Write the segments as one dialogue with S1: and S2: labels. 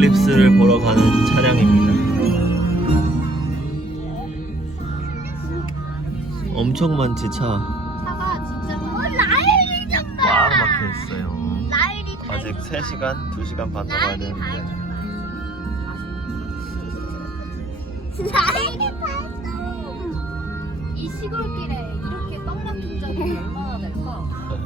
S1: 에클립스를 보러 가는 차량입니다. 엄청 많지 차.
S2: 차가 진짜 라일이 정말
S1: 꽉 막혀 있어요.
S2: 라일이
S1: 아직 3시간, 2시간 반 넘어야 되는데.
S2: 라일이 발동. 이 시골길에 이렇게 꽉 막힌 적이 얼마나 될까?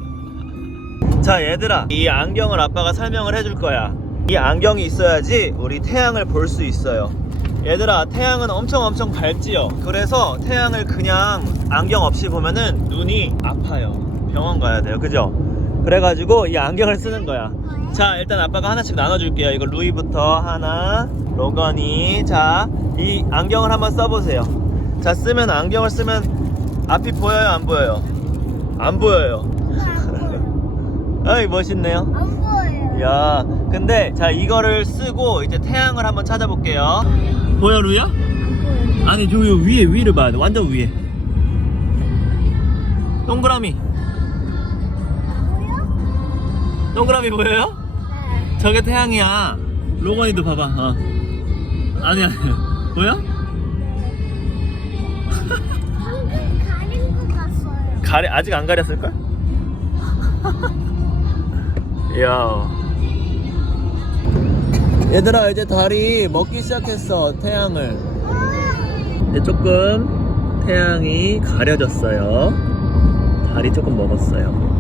S1: 자 얘들아, 이 안경을 아빠가 설명을 해줄 거야. 이 안경이 있어야지 우리 태양을 볼 수 있어요. 얘들아, 태양은 엄청 밝지요. 그래서 태양을 그냥 안경 없이 보면은 눈이 아파요. 병원 가야 돼요, 그죠? 그래가지고 이 안경을 쓰는 거야. 자, 일단 아빠가 하나씩 나눠줄게요. 이거 루이부터 하나, 로건이. 자, 이 안경을 한번 써보세요. 자, 안경을 쓰면 앞이 보여요, 안 보여요? 안 보여요. 어이, 멋있네요.
S2: 안 보여요.
S1: 야, 근데 자, 이거를 쓰고 이제 태양을 한번 찾아볼게요. 보여, 루야? 아니, 저 위를 봐야 돼. 완전 위에. 동그라미. 동그라미 보여요?
S2: 네.
S1: 저게 태양이야. 로건이도 봐봐. 아니야. 보여?
S2: 방금 가린 것 같어요.
S1: 아직 안 가렸을걸? 이야. 얘들아, 이제 달이 먹기 시작했어, 태양을. 이제 조금 태양이 가려졌어요. 달이 조금 먹었어요.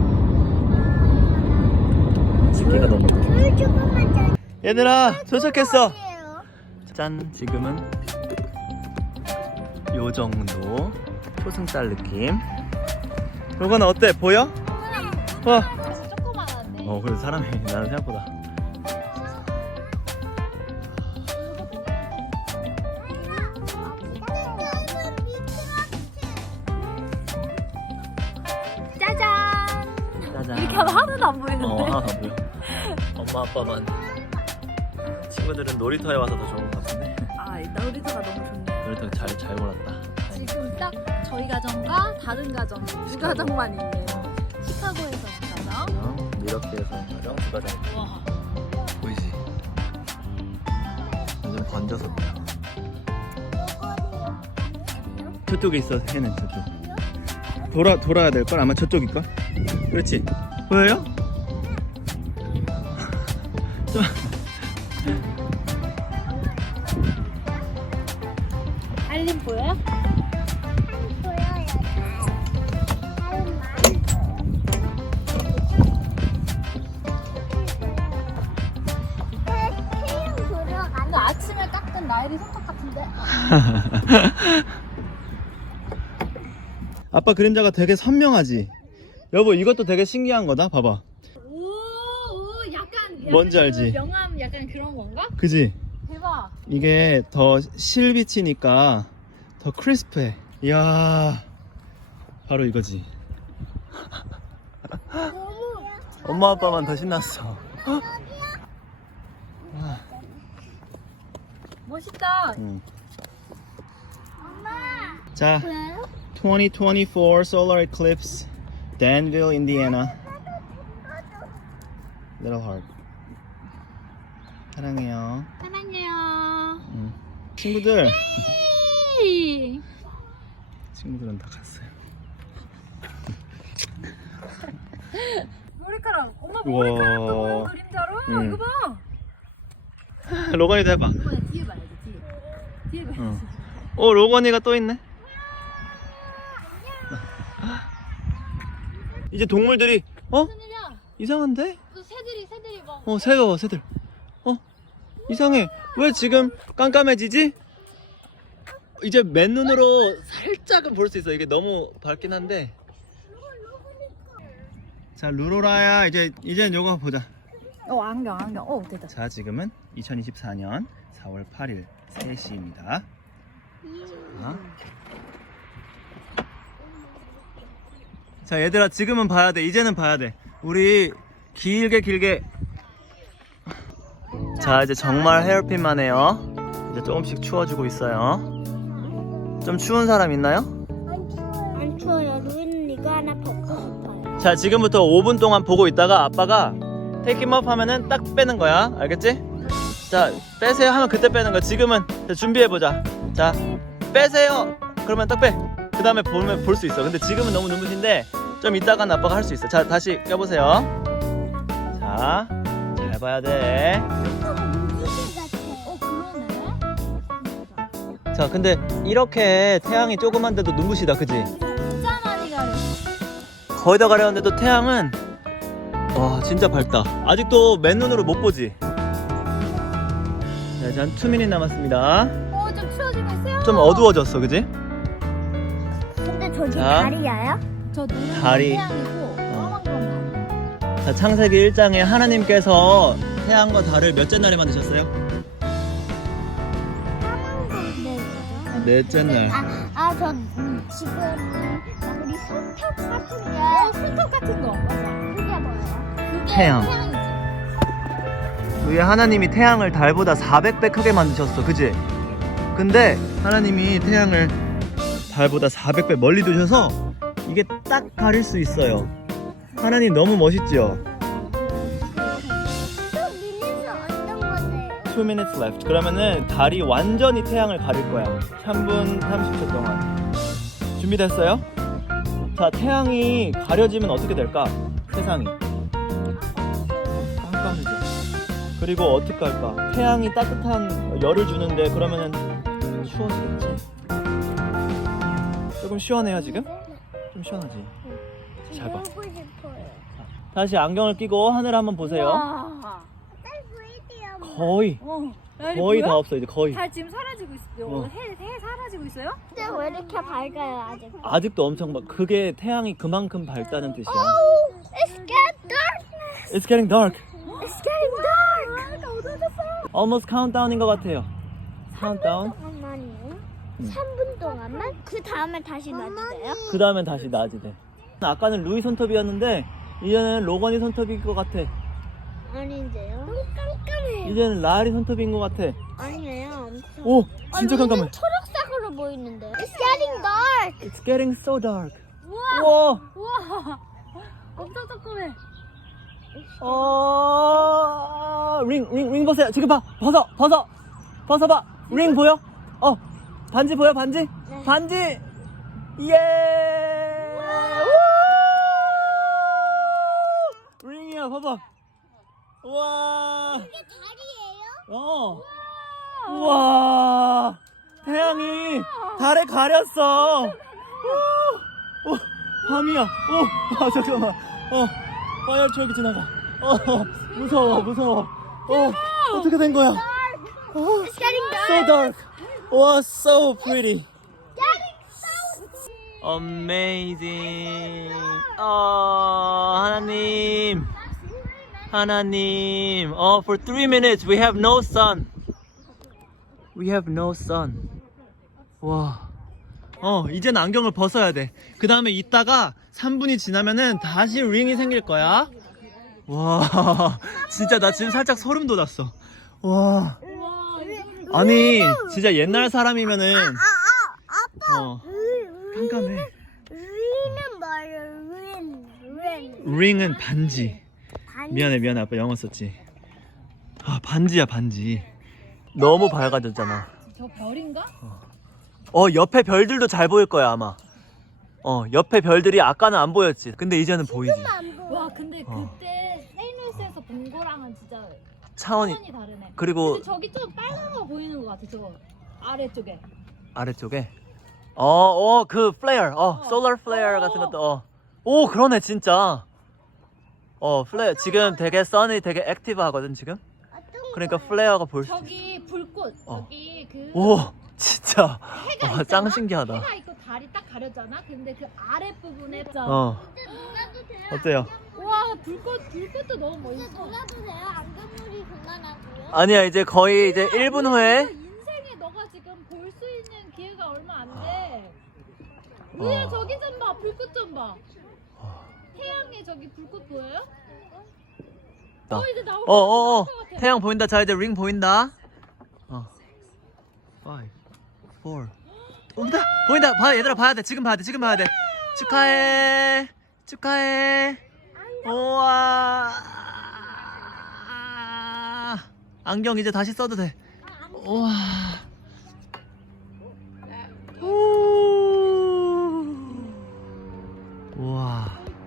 S1: 집기가 너무 좋다. 얘들아, 도착했어. 짠, 지금은 요 정도 초승달 느낌. 이건 어때? 보여? 와.
S2: 사실 조그만한데.
S1: 그래도 사람이 나는 생각보다.
S2: 짜잔.
S1: 짜잔.
S2: 이렇게 하면 하나도 안 보이는데.
S1: 하나도 안 보여. 엄마 아빠만. 친구들은 놀이터에 와서 더 좋은 것 같은데.
S2: 아, 놀이터가 너무 좋네요.
S1: 놀이터 잘 골랐다.
S2: 지금 딱 저희 가정과 다른 가정 두 가정만 있는 시카고에서 온 가정.
S1: 이렇게해서 가정 두 가정.
S2: 와.
S1: 보이지? 완전 번져서 보여. 저쪽에 있어, 해는 저쪽. 돌아야 될걸? 아마 저쪽일걸? 그렇지? 보여요?
S2: 알림 보여요? 보여요. 근데 아침에 깎은 나일이 손톱 같은데?
S1: 아빠 그림자가 되게 선명하지? 여보, 이것도 되게 신기한 거다. 봐봐.
S2: 오, 약간
S1: 뭔지 알지?
S2: 명암 약간 그런 건가?
S1: 그지?
S2: 대박.
S1: 이게 더 실빛이니까 더 크리스프해. 이야, 바로 이거지. 엄마 아빠만 더 신났어.
S2: 멋있다.
S1: 자, 2024 Solar Eclipse, Danville, Indiana. Little Heart. 사랑해요.
S2: 사랑해요.
S1: 친구들.
S2: 에이.
S1: 친구들은 다 갔어요.
S2: 머리카락. 엄마
S1: 우와.
S2: 머리카락도 보여 그림자로. 이거 봐.
S1: 로건이도 해봐.
S2: 이번에 뒤에 봐야지. 뒤에 봐야지.
S1: 로건이가 또 있네. 이제 동물들이
S2: 무슨 일이야?
S1: 이상한데?
S2: 새들이 막.
S1: 새가 봐, 새들. 이상해. 왜 지금 깜깜해지지? 이제 맨눈으로 살짝은 볼 수 있어. 이게 너무 밝긴 한데. 자, 루로라야, 이제 요거 보자.
S2: 안경. 됐다.
S1: 자, 지금은 2024년 4월 8일 3시입니다. 자, 얘들아, 지금은 봐야 돼. 이제는 봐야 돼. 우리 길게. 자, 이제 정말 헤어핀만 해요. 이제 조금씩 추워지고 있어요. 좀 추운 사람 있나요?
S2: 안 추워요. 루이는 이거 하나 벗고 싶어요.
S1: 자, 지금부터 5분 동안 보고 있다가 아빠가 테이크 업 하면은 딱 빼는 거야. 알겠지? 자, 빼세요 하면 그때 빼는 거야. 지금은 준비해보자. 자, 빼세요. 그러면 딱 빼. 그 다음에 보면 볼 수 있어. 근데 지금은 너무 눈부신데 좀 이따간 아빠가 할 수 있어. 자, 다시 껴보세요. 자, 잘 봐야 돼.
S2: 그러네.
S1: 자, 근데 이렇게 태양이 조그만데도 눈부시다, 그지?
S2: 진짜 많이 가려.
S1: 거의 다 가려는데도 태양은 와 진짜 밝다. 아직도 맨눈으로 못 보지? 네, 한 2미닛 남았습니다.
S2: 좀 추워지고 있어요.
S1: 좀 어두워졌어, 그지?
S3: 근데 저기
S1: 자.
S3: 다리야요?
S2: 저 노란
S1: 다리.
S2: 태양이고 까만 건 다리.
S1: 자, 창세기 1장에 하나님께서 태양과 달을 몇째 날에 만드셨어요? 넷째 날.
S3: 저 지금 우리 손톱 같은 게
S2: 손톱 같은 거. 맞아.
S3: 그게 뭐예요?
S2: 그게
S1: 태양.
S2: 태양이지.
S1: 위에 하나님이 태양을 달보다 400배 크게 만드셨어, 그지? 근데 하나님이 태양을 달보다 400배 멀리 두셔서 이게 딱 가릴 수 있어요. 하나님 너무 멋있죠?
S3: 또 미니스 어떤 건데요?
S1: 2 minutes left. 그러면은 달이 완전히 태양을 가릴 거야. 3분 30초 동안. 준비됐어요? 자, 태양이 가려지면 어떻게 될까? 세상이 깜깜해져. 그리고 어떻게 할까? 태양이 따뜻한 열을 주는데 그러면은 추워지겠지. 조금 시원해요 지금? 좀 시원하지? 잘 봐.
S3: 보고 싶어요.
S1: 다시 안경을 끼고 하늘 한번 보세요.
S2: 와.
S3: 딸 보이세요?
S1: 거의
S2: 야,
S1: 거의
S2: 뭐야?
S1: 다 없어 이제 거의.
S2: 달 지금 사라지고 있어요.
S1: 어.
S2: 해 사라지고 있어요?
S3: 근데 왜 이렇게 밝아요 아직?
S1: 아직도 엄청 막 그게 태양이 그만큼 밝다는 뜻이야.
S3: It's getting dark.
S1: It's getting dark.
S3: It's getting dark.
S1: Almost countdown인 것 같아요. countdown.
S3: 잠깐만요.
S1: 음.
S3: 3분 동안만? 그 다음에 다시 놔주세요.
S1: 그 다음엔 다시 낮이 돼. 아까는 루이 손톱이었는데 이제는 로건이 손톱일 것 같아.
S3: 아닌데요? 너무 깜깜해요.
S1: 이제는 라리 손톱인 것 같아.
S3: 아니에요. 엄청.
S1: 오, 진짜 깜깜해.
S3: 초록색으로 보이는데. It's getting dark.
S1: It's getting so dark.
S2: 우와.
S1: 우와.
S2: 우와. 엄청 조그매.
S1: 링 보세요. 지금 봐. 벗어봐. 링 보여? 반지 보여? 반지?
S3: 네.
S1: 반지. 예. 우! 링이야, 봐봐. 우와.
S3: 이게 달이에요?
S1: 우와. 태양이 달에 가렸어. 밤이야. 잠깐만. 파이어 트럭이 지나가. 무서워. 어떻게 된 거야?
S3: It's getting dark.
S1: So dark. 와, so pretty.
S3: Getting so.
S1: Amazing. 하나님. For 3 minutes we have no sun. 와. 이제는 안경을 벗어야 돼. 그 다음에 이따가 3분이 지나면은 다시 링이 생길 거야. 와, 진짜 나 지금 살짝 소름 돋았어. 와. 아니, 진짜 옛날 사람이면은, 깜깜해.
S3: 링은 뭐예요? 링.
S1: 링은 반지. 미안해, 아빠 영어 썼지. 반지야, 반지. 너무 밝아졌잖아.
S2: 저 별인가?
S1: 옆에 별들도 잘 보일 거야, 아마. 옆에 별들이 아까는 안 보였지. 근데 이제는 보이지.
S2: 와, 근데 그때 세이누스에서 본 거랑은 진짜
S1: 차원이.
S2: 다르네.
S1: 그리고
S2: 근데 저기 좀 빨간 거 보이는 것 같아. 저거 아래쪽에.
S1: 아래쪽에 그 플레어 솔라 플레어 같은 것도 오, 그러네 진짜. 플레어 지금 되게 선이 되게 액티브 하거든 지금. 그러니까 플레어가 보일 수 있어.
S2: 저기 불꽃. 저기 그
S1: 오, 진짜.
S2: 해가 있잖아?
S1: 짱 신기하다.
S2: 해가 있고 달이 딱 가렸잖아. 근데 그 아래 부분에
S1: 어때요?
S2: 와, 불꽃도 너무 멋있어.
S3: 놀아도 돼요? 안경놀이 그만하고요.
S1: 아니야, 이제 거의 이제 1분 후에.
S2: 인생에 너가 지금 볼 수 있는 기회가 얼마 안 돼. 우야, 저기 좀 봐. 불꽃 좀 봐. 태양에 저기 불꽃 보여요? 이제 나올 것 같아.
S1: 태양 보인다. 자, 이제 링 보인다. 5, 4. 보인다. 얘들아, 봐야 돼. 지금 봐야 돼. 축하해. 우와. 안경 이제 다시 써도 돼. 우와. 우. 우와.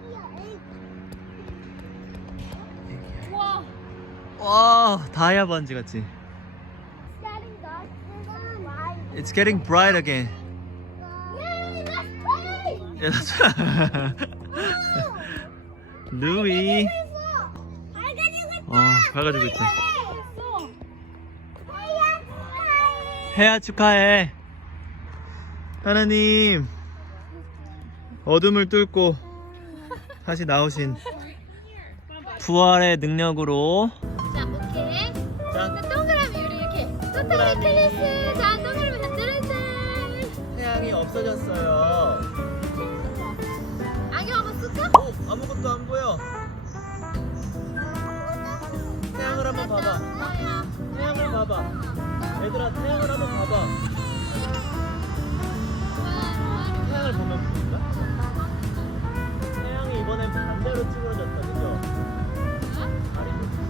S2: 우와.
S1: 와, 다이아번지 같지? It's getting bright again. Yeah, that's 루이. 밝아지고 있다.
S2: 됐어.
S1: 해야 축하해. 하나님, 어둠을 뚫고 다시 나오신 부활의 능력으로.
S2: 자, 오케이.
S1: 자,
S2: 자, 동그라미 우리 이렇게.
S1: 동그라미.
S2: 테니스. 자, 동그라미 흔들흔들.
S1: 태양이 없어졌어요.
S2: 안경 한번 쓸까?
S1: 아무것도 안 보여. 태양을 한번 봐봐.
S2: 뭐야?
S1: 태양을 봐봐. 얘들아, 태양을 한번 봐봐. 태양을 보면 보인다? 태양이 이번엔 반대로 찌그러졌다, 그죠? 다리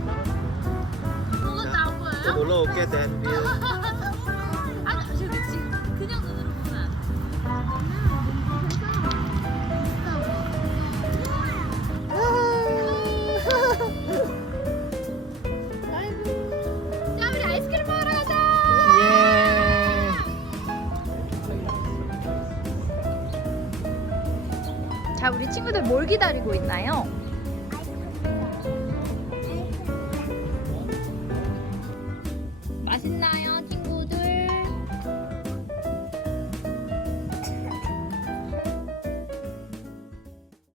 S2: 그것도 안
S1: 또
S2: 보여요?
S1: 놀러 올게, 댄빌.
S2: 아니, 저기 지금 그냥 눈으로 보면 안 돼. 자, 우리 아이스크림 먹으러 가자.
S1: 예.
S2: 자, 우리 친구들 뭘 기다리고 있나요?